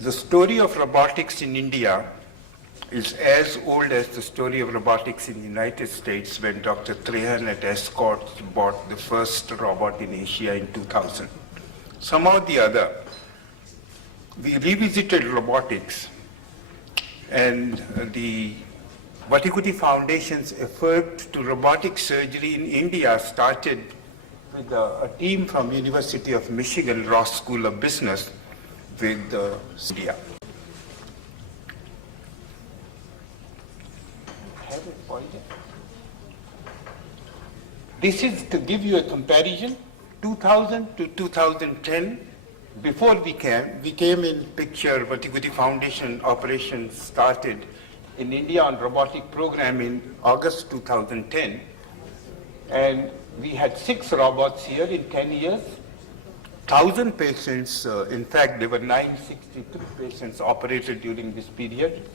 The story of robotics in India is as old as the story of robotics in the United States when Dr. Trehan at Escort bought the first robot in Asia in 2000. Somehow or the other, we revisited robotics, and the Vattikuti Foundation's effort to robotic surgery in India started with a team from University of Michigan Ross School of Business with India. This is to give you a comparison, 2000 to 2010. Before we came in picture. Vattikuti Foundation operations started in India on robotic program in August 2010. And we had 6 robots here in 10 years. 1,000 patients, in fact, there were 963 patients operated during this period.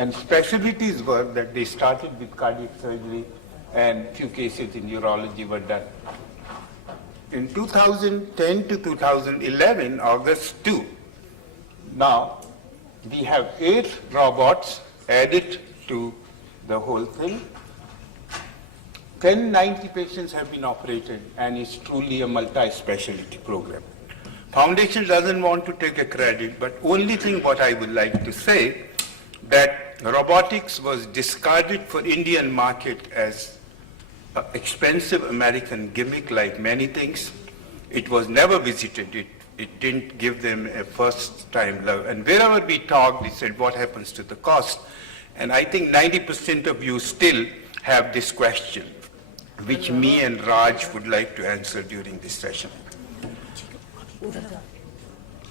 And specialties were that they started with cardiac surgery and few cases in urology were done. In 2010 to 2011, August 2, now we have 8 robots added to the whole thing. 1090 patients have been operated, and it's truly a multi-specialty program. Foundation doesn't want to take a credit, but only thing what I would like to say that robotics was discarded for Indian market as an expensive American gimmick like many things. It was never visited. It didn't give them a first time love. And wherever we talked, we said, what happens to the cost? And I think 90% of you still have this question, which me and Raj would like to answer during this session.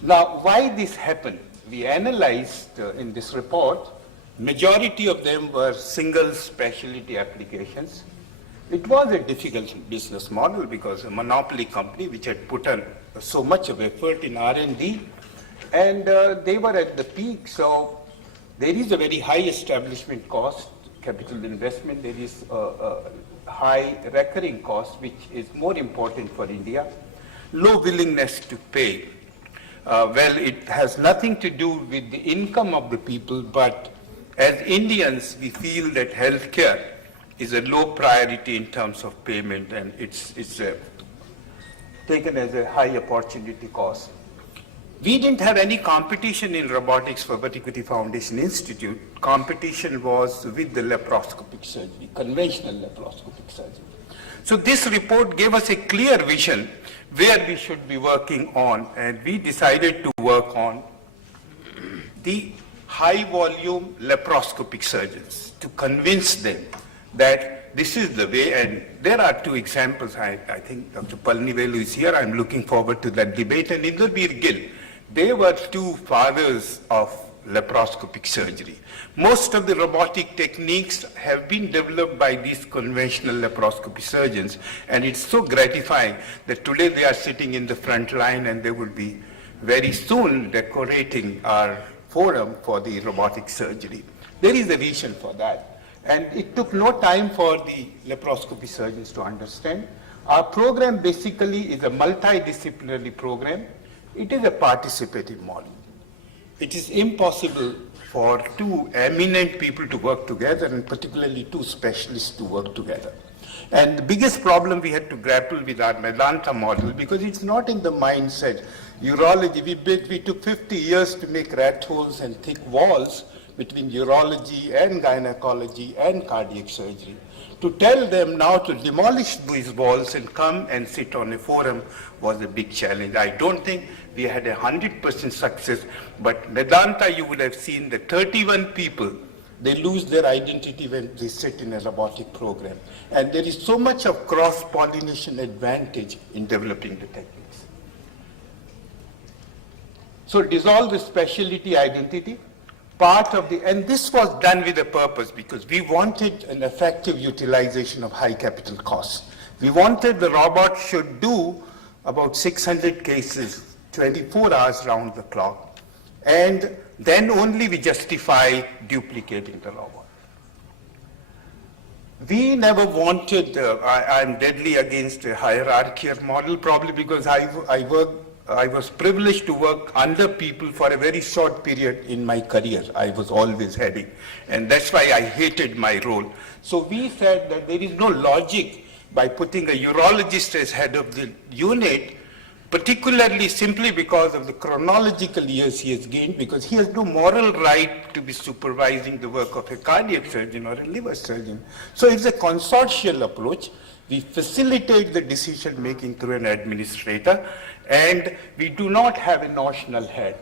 Now, why this happened? We analyzed in this report, majority of them were single specialty applications. It was a difficult business model because a monopoly company which had put on so much of effort in R&D, and they were at the peak. So there is a very high establishment cost, capital investment. There is a high recurring cost, which is more important for India. Low willingness to pay. Well, it has nothing to do with the income of the people, but as Indians, we feel that healthcare is a low priority in terms of payment, and it's taken as a high opportunity cost. We didn't have any competition in robotics for Vattikuti Foundation Institute. Competition was with the laparoscopic surgery, conventional laparoscopic surgery. So this report gave us a clear vision where we should be working on, and we decided to work on the high volume laparoscopic surgeons to convince them that this is the way. And there are 2 examples. I think Dr. Palnivelu is here. I'm looking forward to that debate. And Indrabir Gill, they were 2 fathers of laparoscopic surgery. Most of the robotic techniques have been developed by these conventional laparoscopy surgeons, and it's so gratifying that today they are sitting in the front line, and they will be very soon decorating our forum for the robotic surgery. There is a reason for that, and it took no time for the laparoscopy surgeons to understand. Our program basically is a multidisciplinary program. It is a participative model. It is impossible for 2 eminent people to work together, and particularly 2 specialists to work together. And the biggest problem we had to grapple with our Medanta model, because it's not in the mindset. Urology, we took 50 years to make rat holes and thick walls between urology and gynecology and cardiac surgery. To tell them now to demolish these walls and come and sit on a forum was a big challenge. I don't think we had 100% success, but Medanta, you would have seen that 31 people, they lose their identity when they sit in a robotic program. And there is so much of cross-pollination advantage in developing the techniques. So dissolve the specialty identity. Part of and this was done with a purpose, because we wanted an effective utilization of high capital costs. We wanted the robot should do about 600 cases, 24 hours round the clock, and then only we justify duplicating the robot. We never wanted, I'm deadly against a hierarchical model, probably because I work I was privileged to work under people for a very short period in my career. I was always heading, and that's why I hated my role. So we said that there is no logic by putting a urologist as head of the unit, particularly simply because of the chronological years he has gained, because he has no moral right to be supervising the work of a cardiac surgeon or a liver surgeon. So it's a consortial approach. We facilitate the decision making through an administrator, and we do not have a national head.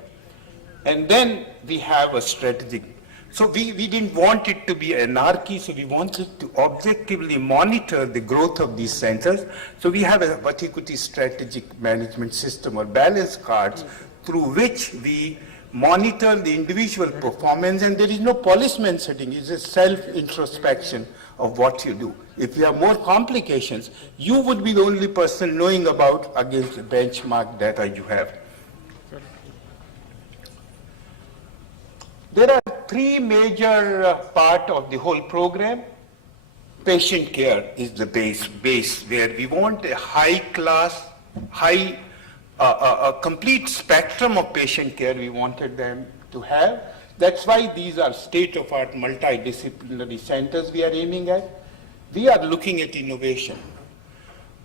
And then we have a strategic. So we didn't want it to be anarchy, so we wanted to objectively monitor the growth of these centers. So we have a Vattikuti strategic management system or balance cards through which we monitor the individual performance, and there is no policeman setting. It's a self-introspection of what you do. If you have more complications, you would be the only person knowing about against the benchmark data you have. There are three major parts of the whole program. Patient care is the base where we want a high class, a complete spectrum of patient care we wanted them to have. That's why these are state-of-art multidisciplinary centers we are aiming at. We are looking at innovation.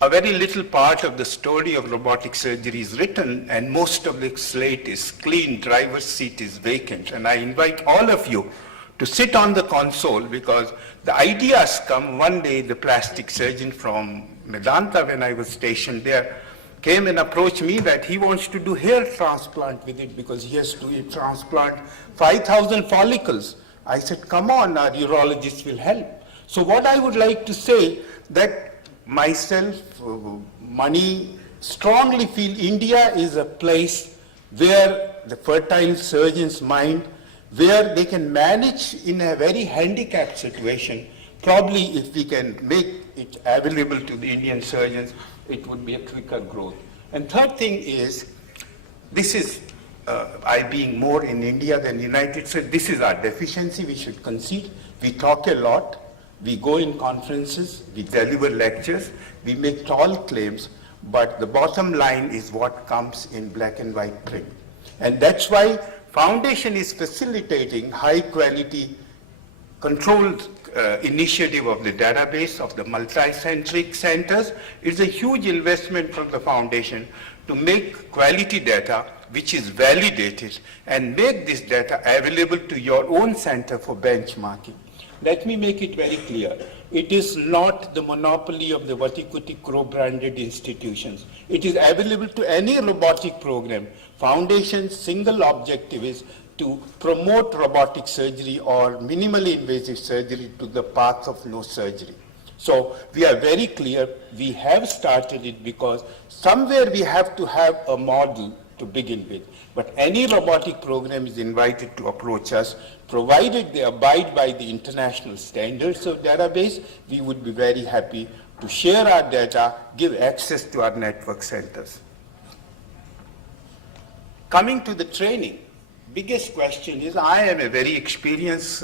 A very little part of the story of robotic surgery is written, and most of the slate is clean, driver's seat is vacant. And I invite all of you to sit on the console, because the ideas come. One day the plastic surgeon from Medanta, when I was stationed there, came and approached me that he wants to do hair transplant with it because he has to transplant 5,000 follicles. I said, come on, our urologist will help. So what I would like to say that myself, Mani, strongly feel India is a place where the fertile surgeon's mind, where they can manage in a very handicapped situation. Probably if we can make it available to the Indian surgeons, it would be a quicker growth. And third thing is, this is, I being more in India than United States, this is our deficiency, we should concede. We talk a lot, we go in conferences, we deliver lectures, we make tall claims, but the bottom line is what comes in black and white print. And that's why Foundation is facilitating high quality controlled initiative of the database of the multi-centric centers. It's a huge investment from the foundation to make quality data which is validated and make this data available to your own center for benchmarking. Let me make it very clear. It is not the monopoly of the Vattikuti co-branded institutions. It is available to any robotic program. Foundation's single objective is to promote robotic surgery or minimally invasive surgery to the path of no surgery. So we are very clear, we have started it because somewhere we have to have a model to begin with. But any robotic program is invited to approach us, provided they abide by the international standards of database. We would be very happy to share our data, give access to our network centers. Coming to the training, biggest question is, I am a very experienced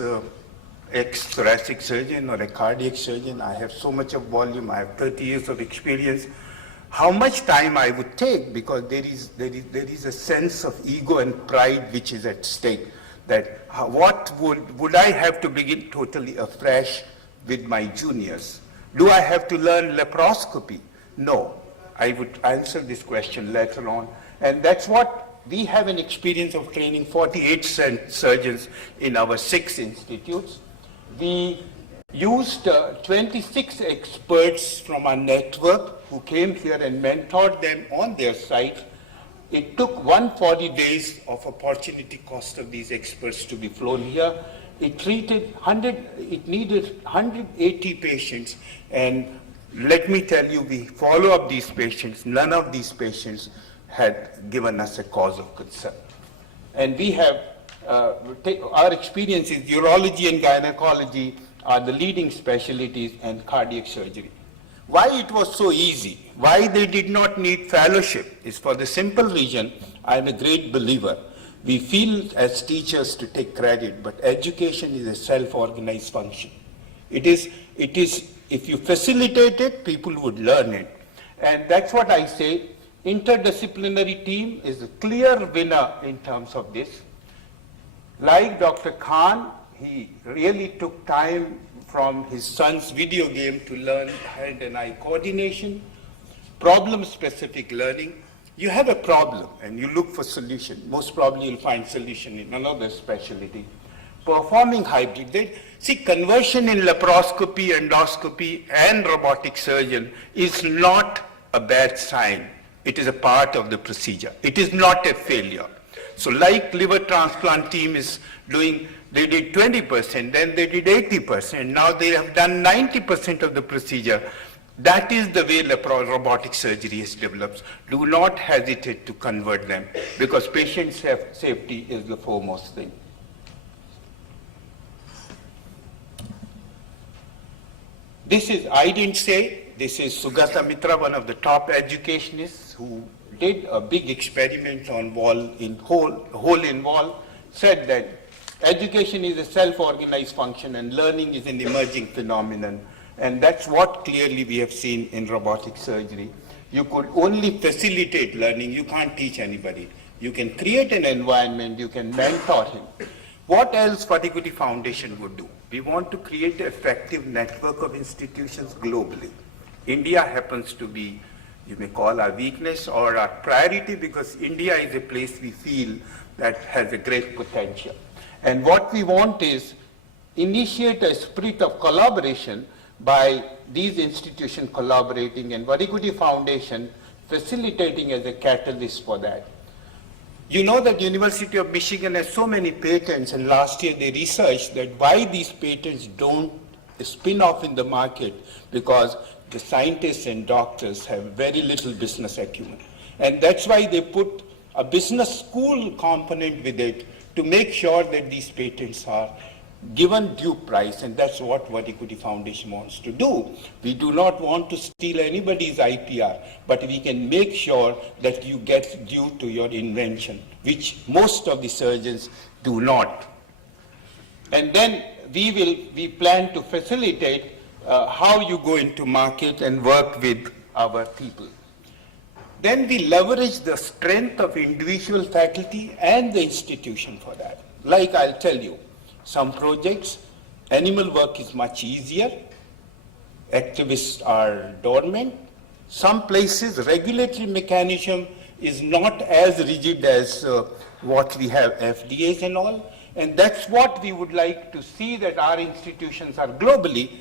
ex-thoracic surgeon or a cardiac surgeon. I have so much of volume, I have 30 years of experience. How much time I would take, because there is a sense of ego and pride which is at stake, that what would I have to begin totally afresh with my juniors? Do I have to learn laparoscopy? No. I would answer this question later on. And that's what we have an experience of training 48 surgeons in our 6 institutes. We used 26 experts from our network who came here and mentored them on their site. It took 140 days of opportunity cost of these experts to be flown here. It needed 180 patients, and let me tell you, we follow up these patients. None of these patients had given us a cause of concern. And we have, our experience is urology and gynecology are the leading specialties, and cardiac surgery. Why it was so easy, why they did not need fellowship, is for the simple reason, I'm a great believer. We feel as teachers to take credit, but education is a self-organized function. It is, if you facilitate it, people would learn it. And that's what I say, Interdisciplinary team is a clear winner in terms of this. Like Dr. Khan, he really took time from his son's video game to learn hand and eye coordination, problem-specific learning. You have a problem and you look for solution. Most probably you'll find solution in another specialty. Performing hybrid. See, conversion in laparoscopy, endoscopy, and robotic surgeon is not a bad sign. It is a part of the procedure. It is not a failure. So like liver transplant team is doing, they did 20%, then they did 80%, now they have done 90% of the procedure. That is the way robotic surgery is developed. Do not hesitate to convert them because patient safety is the foremost thing. This is, I didn't say, this is Sugata Mitra, one of the top educationists who did a big experiment on hole in wall, said that education is a self-organized function and learning is an emerging phenomenon. And that's what clearly we have seen in robotic surgery. You could only facilitate learning, you can't teach anybody. You can create an environment, you can mentor him. What else Vattikuti Foundation would do? We want to create an effective network of institutions globally. India happens to be, you may call our weakness or our priority because India is a place we feel that has a great potential. And what we want is initiate a spirit of collaboration by these institutions collaborating and Vattikuti Foundation facilitating as a catalyst for that. You know that University of Michigan has so many patents, and last year they researched that why these patents don't spin off in the market because the scientists and doctors have very little business acumen. And that's why they put a business school component with it to make sure that these patents are given due price, and that's what Vattikuti Foundation wants to do. We do not want to steal anybody's IPR, but we can make sure that you get due to your invention, which most of the surgeons do not. And then we plan to facilitate how you go into market and work with our people. Then we leverage the strength of individual faculty and the institution for that. Like I'll tell you, some projects, animal work is much easier. Activists are dormant. Some places, regulatory mechanism is not as rigid as what we have FDAs and all. And that's what we would like to see, that our institutions are globally.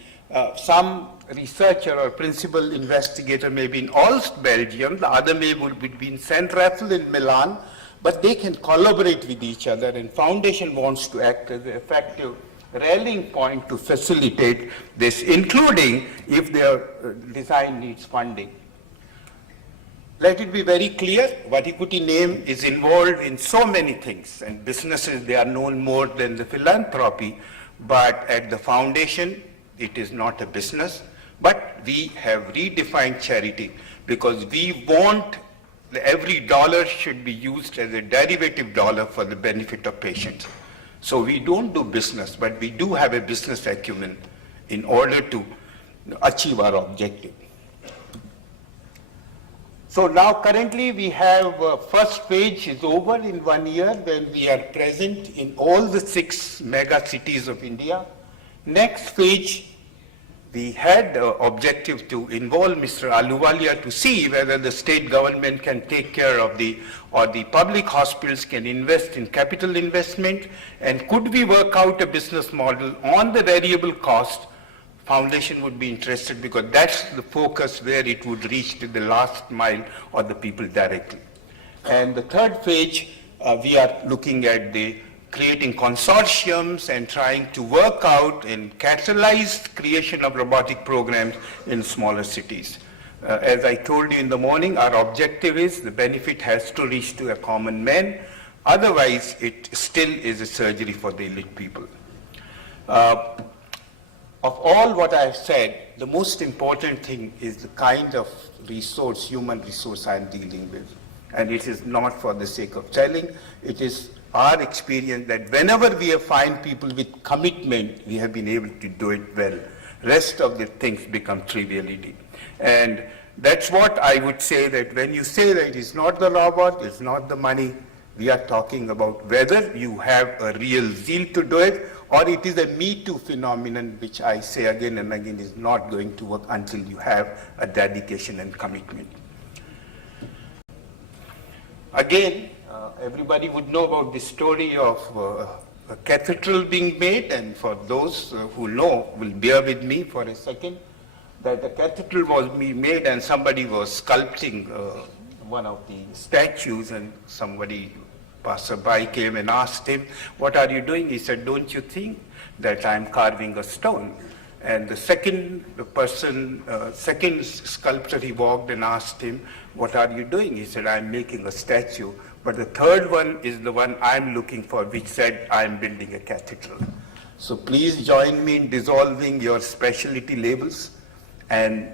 Some researcher or principal investigator may be in Aalst, Belgium, the other may be in Saint Raphael in Milan, but they can collaborate with each other, and foundation wants to act as an effective rallying point to facilitate this, including if their design needs funding. Let it be very clear, Vattikuti name is involved in so many things, and businesses, they are known more than the philanthropy, but at the foundation, it is not a business, but we have redefined charity because we want every dollar should be used as a derivative dollar for the benefit of patients. So we don't do business, but we do have a business acumen in order to achieve our objective. So now currently we have first phase is over in 1 year when we are present in all the 6 mega cities of India. Next phase, we had the objective to involve Mr. Ahluwalia to see whether the state government can take care of or the public hospitals can invest in capital investment, and could we work out a business model on the variable cost. Foundation would be interested because that's the focus where it would reach to the last mile or the people directly. And the third phase, we are looking at the creating consortiums and trying to work out and catalyze creation of robotic programs in smaller cities. As I told you in the morning, our objective is the benefit has to reach to a common man. Otherwise, it still is a surgery for the elite people. Of all what I've said, the most important thing is the kind of resource, human resource I'm dealing with. And it is not for the sake of telling, it is our experience that whenever we have find people with commitment, we have been able to do it well. Rest of the things become triviality. And That's what I would say, that when you say that it's not the robot, it's not the money, we are talking about whether you have a real zeal to do it, or it is a Me Too phenomenon, which I say again and again is not going to work until you have a dedication and commitment. Again, everybody would know about the story of a cathedral being made, and for those who know will bear with me for a second, that a cathedral was being made and somebody was sculpting one of the statues, and somebody, passerby, came and asked him, "What are you doing?" He said, "Don't you think that I'm carving a stone?" And the second sculptor, he walked and asked him, "What are you doing?" He said, "I'm making a statue." But the third one is the one I'm looking for, which said, "I'm building a cathedral." So please join me in dissolving your specialty labels and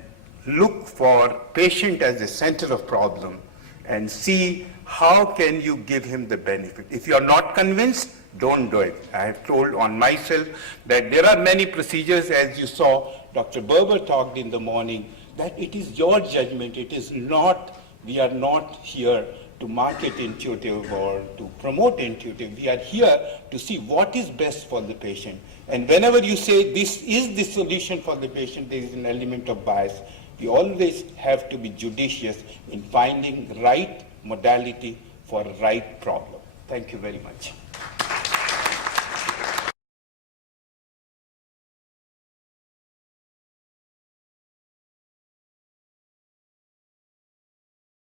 look for patient as the center of problem and see how can you give him the benefit. If you are not convinced, don't do it. I have told on myself that there are many procedures, as you saw, Dr. Berber talked in the morning, that it is your judgment. It is not, we are not here to market intuitive or to promote intuitive. We are here to see what is best for the patient. And whenever you say this is the solution for the patient, there is an element of bias. We always have to be judicious in finding right modality for right problem. Thank you very much.